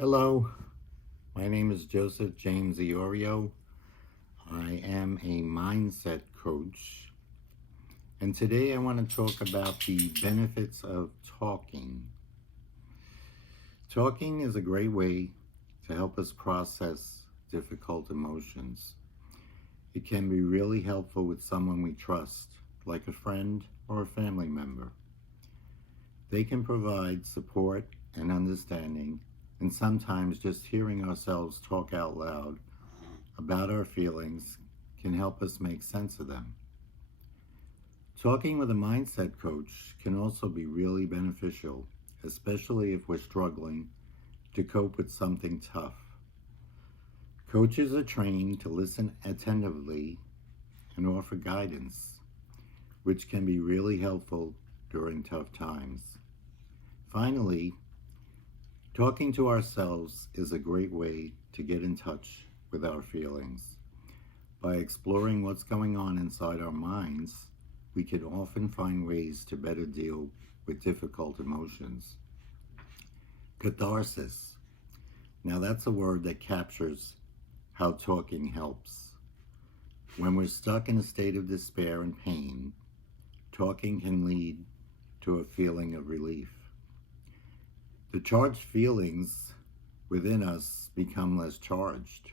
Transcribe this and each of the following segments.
Hello, my name is Joseph James Iorio. I am a mindset coach, and today I want to talk about the benefits of talking. Talking is a great way to help us process difficult emotions. It can be really helpful with someone we trust, like a friend or a family member. They can provide support and understanding, and sometimes just hearing ourselves talk out loud about our feelings can help us make sense of them. Talking with a mindset coach can also be really beneficial, especially if we're struggling to cope with something tough. Coaches are trained to listen attentively and offer guidance, which can be really helpful during tough times. Finally, talking to ourselves is a great way to get in touch with our feelings. By exploring what's going on inside our minds, we can often find ways to better deal with difficult emotions. Catharsis. Now, that's a word that captures how talking helps. When we're stuck in a state of despair and pain, talking can lead to a feeling of relief. The charged feelings within us become less charged.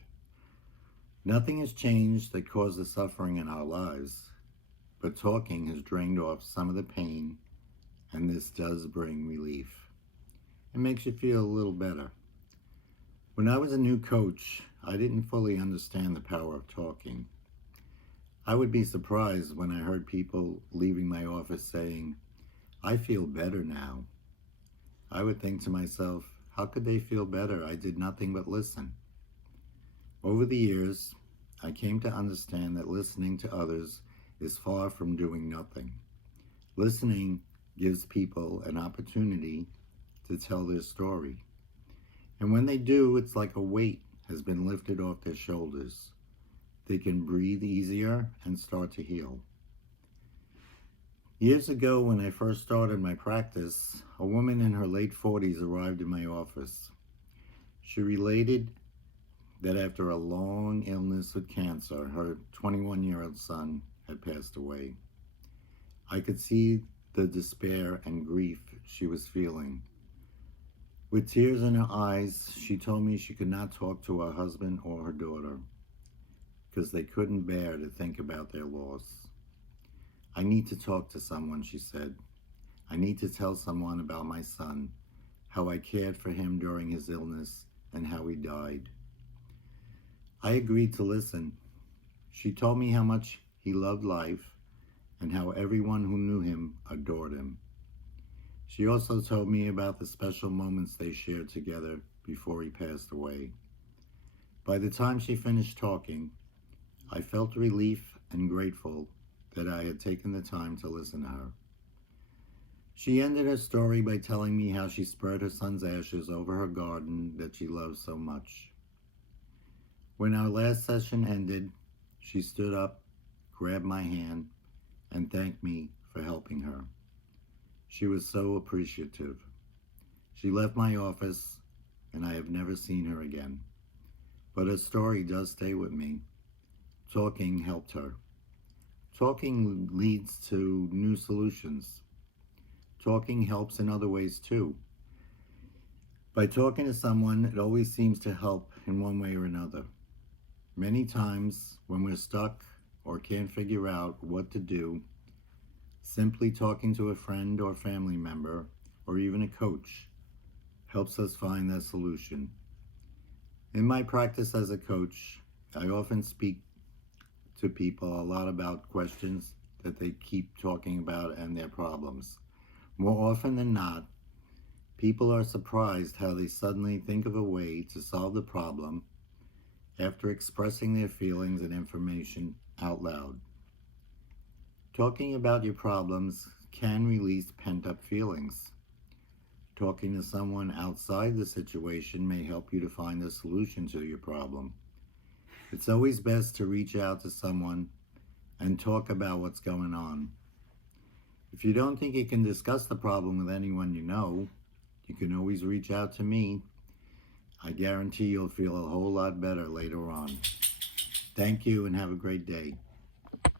Nothing has changed that causes suffering in our lives, but talking has drained off some of the pain, and this does bring relief. It makes you feel a little better. When I was a new coach, I didn't fully understand the power of talking. I would be surprised when I heard people leaving my office saying, "I feel better now." I would think to myself, how could they feel better? I did nothing but listen. Over the years, I came to understand that listening to others is far from doing nothing. Listening gives people an opportunity to tell their story. And when they do, it's like a weight has been lifted off their shoulders. They can breathe easier and start to heal. Years ago, when I first started my practice, a woman in her late 40s arrived in my office. She related that after a long illness with cancer, her 21-year-old son had passed away. I could see the despair and grief she was feeling. With tears in her eyes, she told me she could not talk to her husband or her daughter because they couldn't bear to think about their loss. "I need to talk to someone," she said. "I need to tell someone about my son, how I cared for him during his illness, and how he died." I agreed to listen. She told me how much he loved life and how everyone who knew him adored him. She also told me about the special moments they shared together before he passed away. By the time she finished talking, I felt relief and grateful that I had taken the time to listen to her. She ended her story by telling me how she spread her son's ashes over her garden that she loved so much. When our last session ended, she stood up, grabbed my hand, and thanked me for helping her. She was so appreciative. She left my office, and I have never seen her again. But her story does stay with me. Talking helped her. Talking leads to new solutions. Talking helps in other ways too. By talking to someone, it always seems to help in one way or another. Many times, when we're stuck or can't figure out what to do, simply talking to a friend or family member, or even a coach, helps us find that solution. In my practice as a coach, I often speak to people a lot about questions that they keep talking about and their problems. More often than not, people are surprised how they suddenly think of a way to solve the problem after expressing their feelings and information out loud. Talking about your problems can release pent-up feelings. Talking to someone outside the situation may help you to find a solution to your problem. It's always best to reach out to someone and talk about what's going on. If you don't think you can discuss the problem with anyone you know, you can always reach out to me. I guarantee you'll feel a whole lot better later on. Thank you and have a great day.